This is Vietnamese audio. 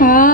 à.